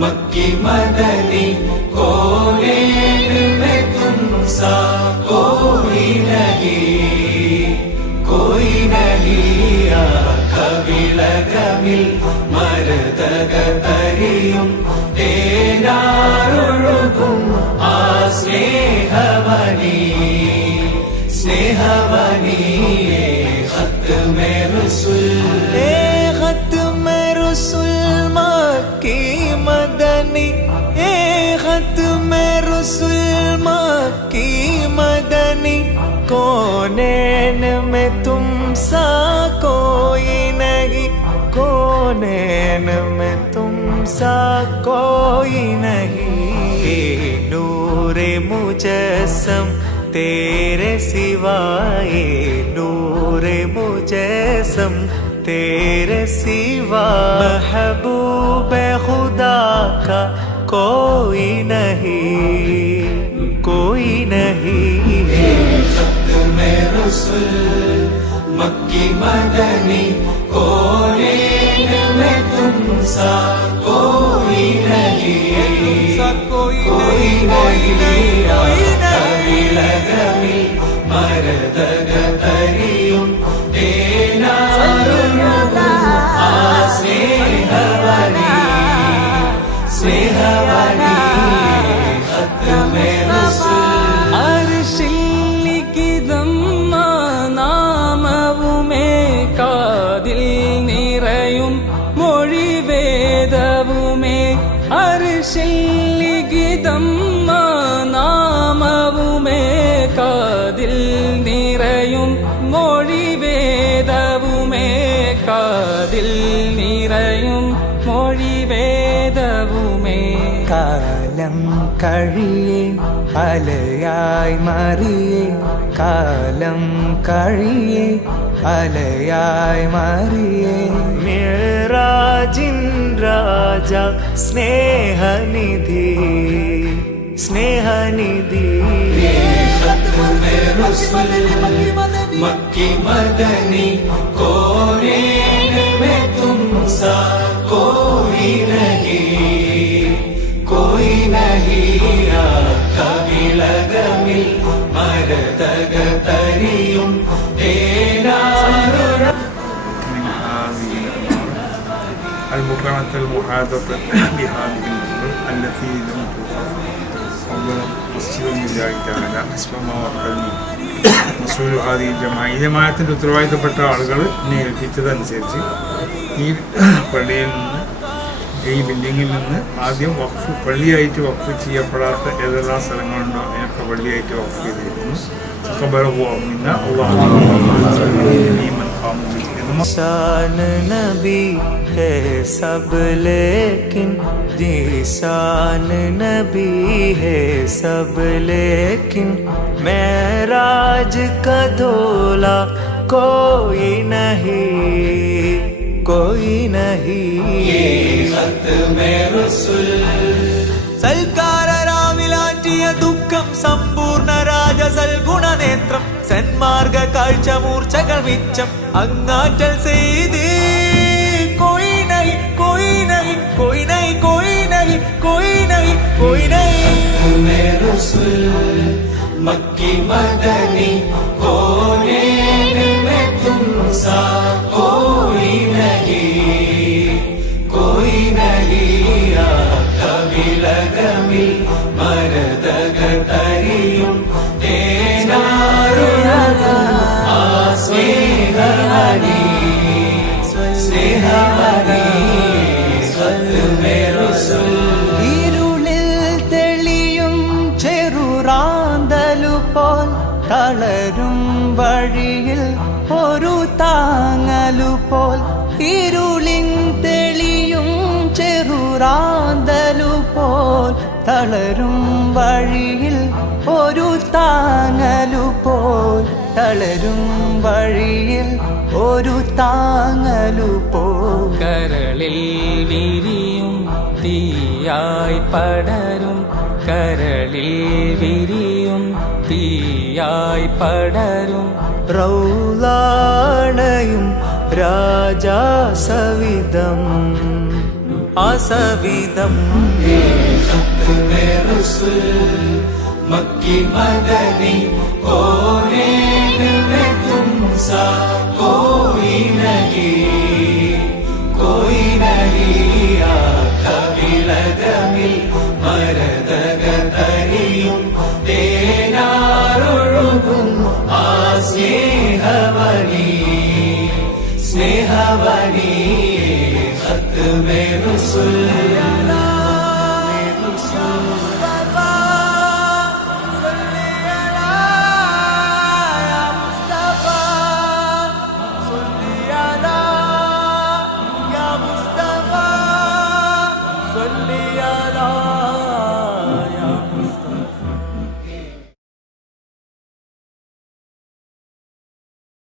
मक्की मदनी कोनेन में तुम सा कोई नहीं कभी लगमिल मरदग तरियुम तेनारुगुम आ स्नेहवनी खत्मे रसूल मक्की मदनी खत्मे रसूल मक्की मदनी कोनेन में तुम सा कोई नहीं कोनेन में तुम सा कोई नहीं नूरे मुजस्सम तेरे सिवाय नूरे मुजस्सम तेरे सिवा महबूब खुदा का कोई नहीं खत्मे रसूल मक्की मदनी कोनेन में तुम सा कोई नहीं कभी लगमिल मरदग तरियुम स्नेहवनी खत्मे रसूल अर्शिलिखिതം നാമവുമേ കാതിൽ നിറയും മൊഴിവേദവുമേ अर्शिलिखिതം നാമവുമേ കാതിൽ നിറയും മൊഴിവേദവുമേ കാതിൽ നിറയും മൊഴിവേദവുമേ കാലം കഴിയേ അലയായി മാറിയേ കാലം കഴിയേ അലയായി മാറിയേ മിറാജിൻ രാജ സ്നേഹനിധി खत्मे रसूल मक्की मदनी कोनेन में तुम सा कोई नहीं कभी लगमिल मरदग तरियुम المكرمة المحاطة بهذه الأمور التي لم توقف مسجد لله تعالى حسب ما وكلني مسؤول هذه الجماعة ജമാഅത്തിന്റെ ഉത്തരവാദിത്തപ്പെട്ട ആളുകൾ എന്നെ ഏൽപ്പിച്ചതനുസരിച്ച് ഈ പള്ളിയിൽ നിന്ന് ഈ ബിൽഡിങ്ങിൽ നിന്ന് ആദ്യം വഖഫ് പള്ളിയായിട്ട് വഖഫ് ചെയ്യപ്പെടാത്ത ഏതെല്ലാം സ്ഥലങ്ങളുണ്ടോ അതിനൊക്കെ പള്ളിയായിട്ട് വഖഫ് ചെയ്തിരിക്കുന്നു शान नबी है सब लेकिन जीशान नबी है सब लेकिन मेराज का धोला कोई नहीं खत्मे रसूल സൽക്കാര രാവിലാറ്റിയ ദുഃഖം സമ്പൂർണ്ണ രാജസൽ ഗുണനേത്രം സന്മാർഗ കാഴ്ച മൂർച്ചകൾ മിച്ചം അങ്ങാറ്റൽ ചെയ്ത് കോയി നഹി खत्मे रसूल मक्की मदनी कोनेन में तुम सा कोई नहीं कभी लगमिल मरदग तरियुम स्नेहवनी खत्मे रसूल ഇരുളിൽ തെളിയും ചെറുറാന്തലുപോൽ തളരും വഴിയിൽ ഒരു താങ്ങലുപോൽ ഇരുളിൻ തെളിയും ചെറുറാന്തലുപോൽ തളരും വഴിയിൽ ഒരു താങ്ങലുപോൽ തളരും വഴിയിൽ ഒരു താങ്ങലു പോ കരളിൽ വിരിയും തീയായി പടരും കരളിൽ വിരിയും തീയായി പടരും റൗലാണയും രാജാസവിധം ആസവിധം मक्की मदनी कोने में तुमसा कोई नहीं कविलगमिल मरदगतरिയും തേനാരൊഴുകും ആ സ്നേഹവനി ഖത്മേ റസൂൽ صلي